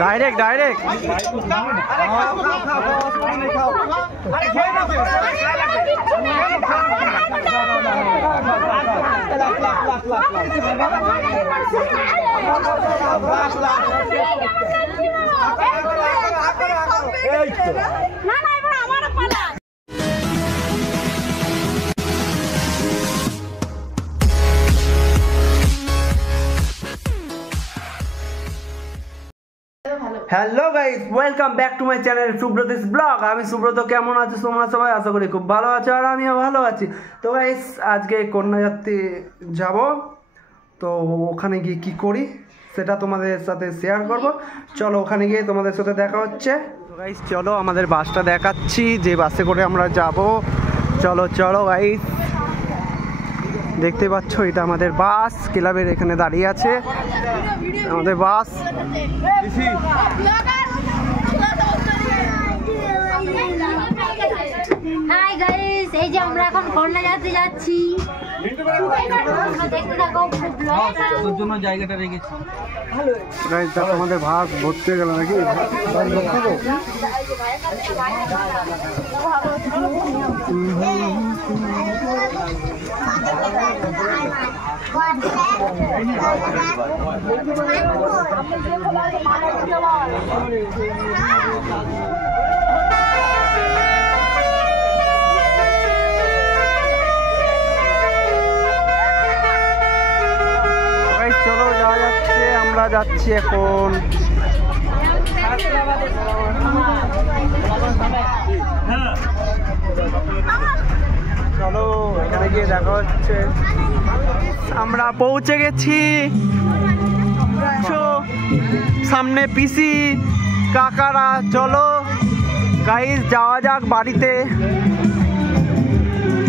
Direct direct hello guys welcome back to my channel Subrata's blog. আমি সুব্রত, কেমন আছো তোমরা সবাই? আশা করি খুব ভালো আছো আর আমিও ভালো আছি। তো গাইস আজকে কন্যাযাত্রী যাব, তো ওখানে গিয়ে কি করি সেটা তোমাদের সাথে শেয়ার করব। চলো ওখানে গিয়ে তোমাদের সাথে দেখা হচ্ছে। তো গাইস চলো আমাদের বাসটা দেখাচ্ছি, যে বাসে করে আমরা যাব। চলো চলো গাইস, দেখতে পাচ্ছ এটা আমাদের বাস, ক্লাবের এখানে দাঁড়িয়ে আছে আমাদের বাস। হাই গাইস, এই যে আমরা এখন কন্যাযাত্রী যাচ্ছি। দেখতে থাকো, তোর জন্য জায়গাটা রেখেছি। গাইস দেখো আমাদের বাস ভর্তি হয়ে গেল নাকি? চলো যাওয়া যাচ্ছে, আমরা যাচ্ছি এখন। চলো এখানে গিয়ে দেখা হচ্ছে। আমরা পৌঁছে গেছি, সামনে পিসি কাকারা। চলো গাইস যাওয়া যাক বাড়িতে।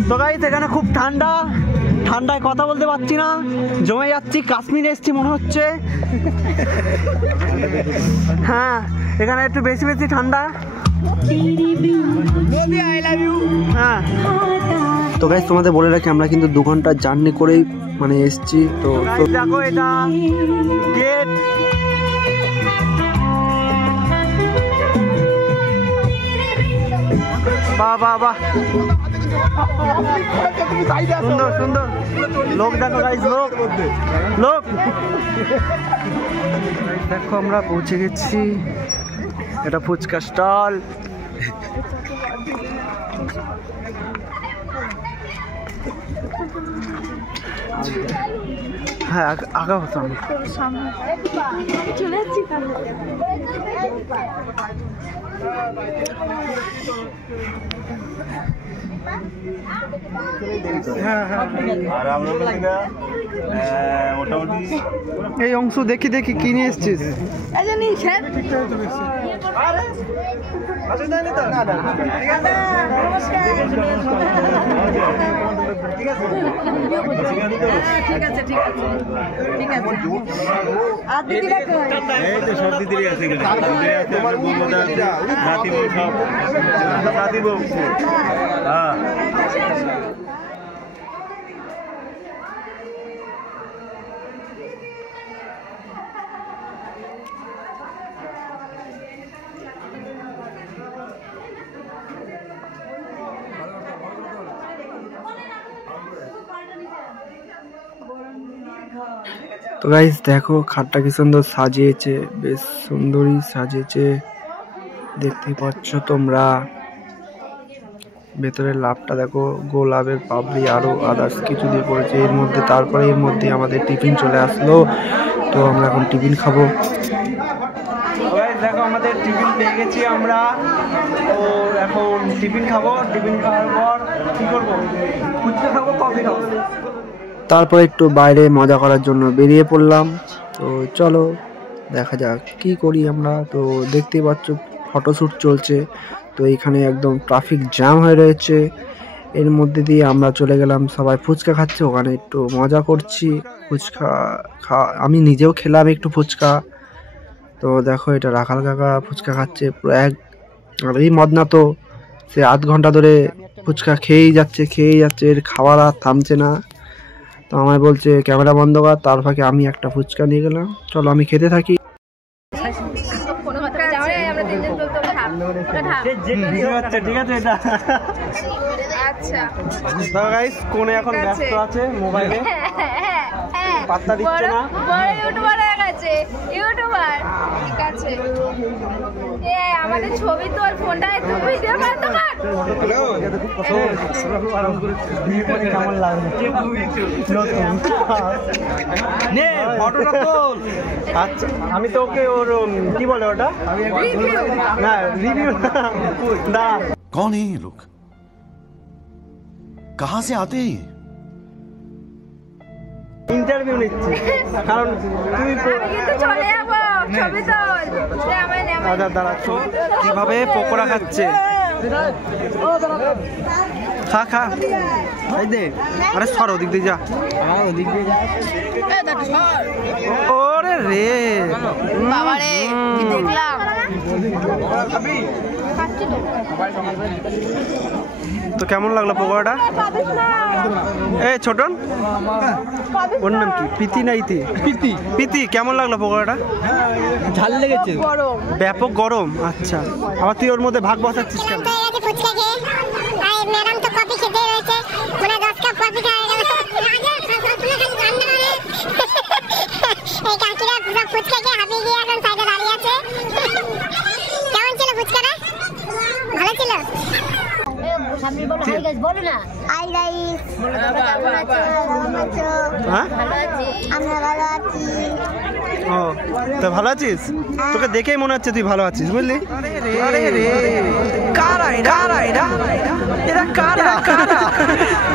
তো গাইস এখানে খুব ঠান্ডা, ঠান্ডায় কথা বলতে পারছি না, জমে যাচ্ছি। কাশ্মীরে এসছি মনে হচ্ছে। হ্যাঁ এখানে একটু বেশি বেশি ঠান্ডা। হ্যাঁ তো গাইস তোমাদের বলে রাখি, আমরা কিন্তু 2 ঘন্টা জার্নি করেই মানে এসছি। তো দেখো এটা গেট, বাহ বাহ বাহ, সুন্দর সুন্দর লোক দেখো গাইস, লোক লোক দেখো। আমরা পৌঁছে গেছি, এটা ফুচকা স্টল। হ্যাঁ আগা হতো আমি চলে যাচ্ছি। মোটামুটি এই অংশ দেখি দেখি কি নিয়ে এসছিস? তো গাইস দেখো খাটটা কি সুন্দর সাজিয়েছে, বেশ সুন্দরই সাজিয়েছে, দেখতেই পাচ্ছ তোমরা। ভেতরের লাভটা দেখো, গোলাপের পাপড়ি আরো আদার্স কিছু দিয়ে করেছে এর মধ্যে। তারপরে এর মধ্যে আমাদের টিফিন চলে আসলো, তো আমরা এখন টিফিন খাবো। দেখো আমাদের টিফিন পেয়ে গেছি আমরা, তো এখন টিফিন খাবো। টিফিন খাওয়ার পর কি করবো? ফুচকা খাবো, কফি খাবো। তারপরে একটু বাইরে মজা করার জন্য বেরিয়ে পড়লাম। তো চলো দেখা যাক কি করি আমরা। তো দেখতেই পাচ্ছ ফটোশ্যুট চলছে, তো এইখানে একদম ট্রাফিক জ্যাম হয়ে রয়েছে। এর মধ্যে দিয়ে আমরা চলে গেলাম, সবাই ফুচকা খাচ্ছে, ওখানে একটু মজা করছি। ফুচকা আমি নিজেও খেলাম একটু ফুচকা। তো দেখো এটা রাখাল কাকা ফুচকা খাচ্ছে পুরো এক, আর এই মদনা তো সে 8 ঘন্টা ধরে ফুচকা খেয়েই যাচ্ছে, এর খাওয়ার আর থামছে না। তো আমায় বলছে ক্যামেরা বন্ধ কর, তার ফাঁকে আমি একটা ফুচকা নিয়ে গেলাম। চলো আমি খেতে থাকি। ঠিক আছে এটা আচ্ছা গাইস, কোনে এখন ব্যস্ত আছে মোবাইলে, পাত্তা দিচ্ছে না। বড় ইউটিউবার হয়ে গেছে, ইউটিউবার। ঠিক আছে, এ আমাদের ছবি তোল, ফোনটা একটু ভিডিও বন্ধ কর। কেমন লাগলো নে ফটোটা তোল। আচ্ছা আমি তো ওকে ওর কি বলে ওটা, না রিভিউ না। कौन है ये लोग, कहां से आते हैं? ইন্টারভিউ নিচ্ছি, কারণ তুমি আমি কিন্তু চলে যাবো, ছবি তোল। দাদা দাঁড়াচ্ছ কিভাবে পকোড়া খাচ্ছে। খা খা এই দে, আরে সর ওদিক দিয়ে যা, ওদিক দিয়ে যা। ওরে রে বাবা রে, কি দেখলাম। তো কেমন লাগলো পকোড়াটা? এ ছোটন, ওর নাম কি, প্রীতি না ইতি? প্রীতি। প্রীতি, কেমন লাগলো পকোড়াটা? ঝাল লেগেছে, ব্যাপক গরম। আচ্ছা, আবার তুই ওর মধ্যে ভাগ বসাচ্ছিস কেন? ম্যাডাম তো কফি খেতে রয়েছে, মানে 10 কাপ কফি খাওয়া গেল। এই কাকিরা পুরো ফুচকা খেয়ে হাবিয়ে গিয়ে এখন সাইডে দাঁড়িয়ে আছে। কেমন ছিল ফুচকাটা? ভালো ছিল? সামনে বলো হাই গাইস, বলো না হাই গাইস, কেমন আছো? হ্যাঁ ভালো আছি। আমরা ভালো আছি। ও তো ভালো আছিস? তোকে দেখেই মনে হচ্ছে তুই ভালো আছিস, বুঝলি? আরে রে কারা এরা, কারা এরা, এরা কারা, কারা,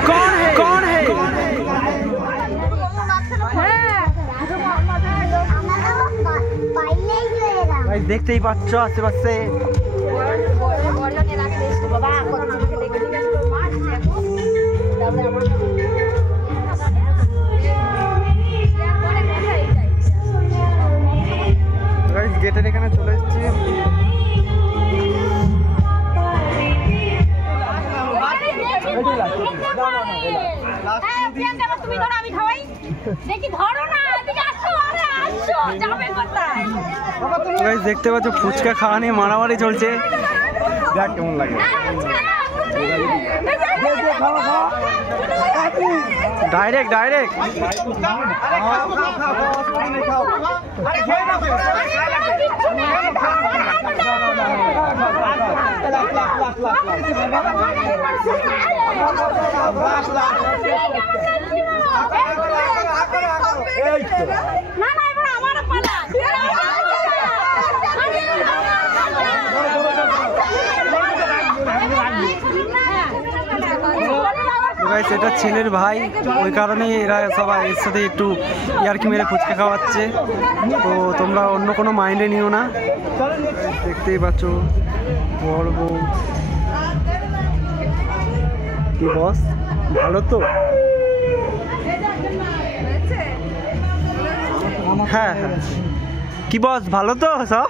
কোন হে, কোন হে? গাইস দেখতেই পাচ্ছ আশেপাশে গেটের এখানে চলে এসেছি। দেখতে পাচ্ছ ফুচকা খাওয়া নিয়ে মারামারি চলছে। দেখ কেমন লাগে, ডাইরেক্ট ডাইরেক্ট। এটা ছেলের ভাই, ওই কারণে এরা সবাই এর সাথে একটু ইয়ার্কি মেরে ফুচকা খাওয়াচ্ছে। তো তোমরা অন্য কোনো মাইন্ডে নিও না। দেখতেই পাচ্ছ বড় বউ। কি বস, ভালো তো? হ্যাঁ হ্যাঁ, কি বস ভালো তো সব?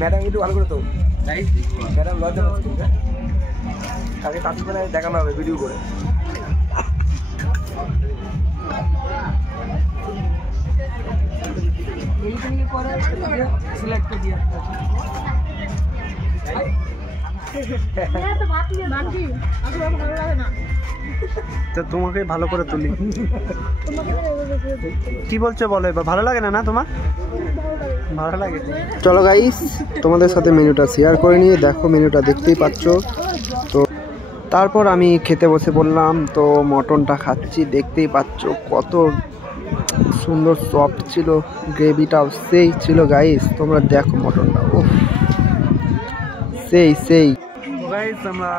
ম্যাডাম একটু ভালো করে তো, ম্যাডাম লজ্জা আগে তার সাথে দেখানো হবে ভিডিও করে। তো তোমাকে ভালো করে তুলি। কি বলছো বলো এবার, ভালো লাগে না না তোমার? ভালো লাগে। চলো গাইস, তোমাদের সাথে মেনুটা শেয়ার করে নিয়ে দেখো, মেনুটা দেখতেই পাচ্ছ। তো তারপর আমি খেতে বসে পড়লাম। তো মটনটা খাচ্ছি, দেখতেই পাচ্ছ কত সুন্দর সফট ছিল, গ্রেভিটাও সেই ছিল গাইস। তোমরা দেখো মটনটা, ও সেই সেই। গাইস আমরা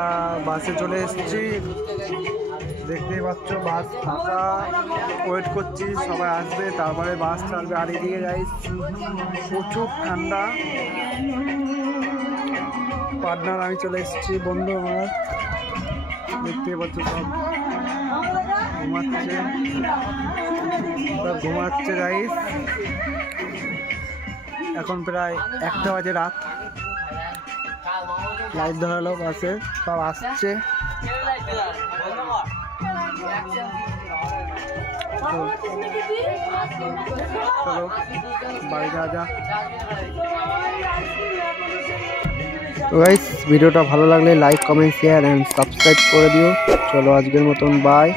বাসে চলে এসেছি, দেখতেই পাচ্ছ বাস ফাঁকা, ওয়েট করছি সবাই আসবে তারপরে বাস ছাড়বে। আর এদিকে গাইস প্রচুর ঠান্ডা। পার্টনার আমি চলে এসেছি, বন্ধু আমার, দেখতেই পাচ্ছ সব ঘুমাচ্ছে, সব ঘুমাচ্ছে গাইস। এখন প্রায় 1টা বাজে রাত, লাইট ধরালো বাসে, সব আসছে। চলো বাড়ি যাওয়া যাক। তো গাইস ভিডিওটা ভালো লাগলে like comment share and subscribe করে দিও। চলো আজকের মতন বাই।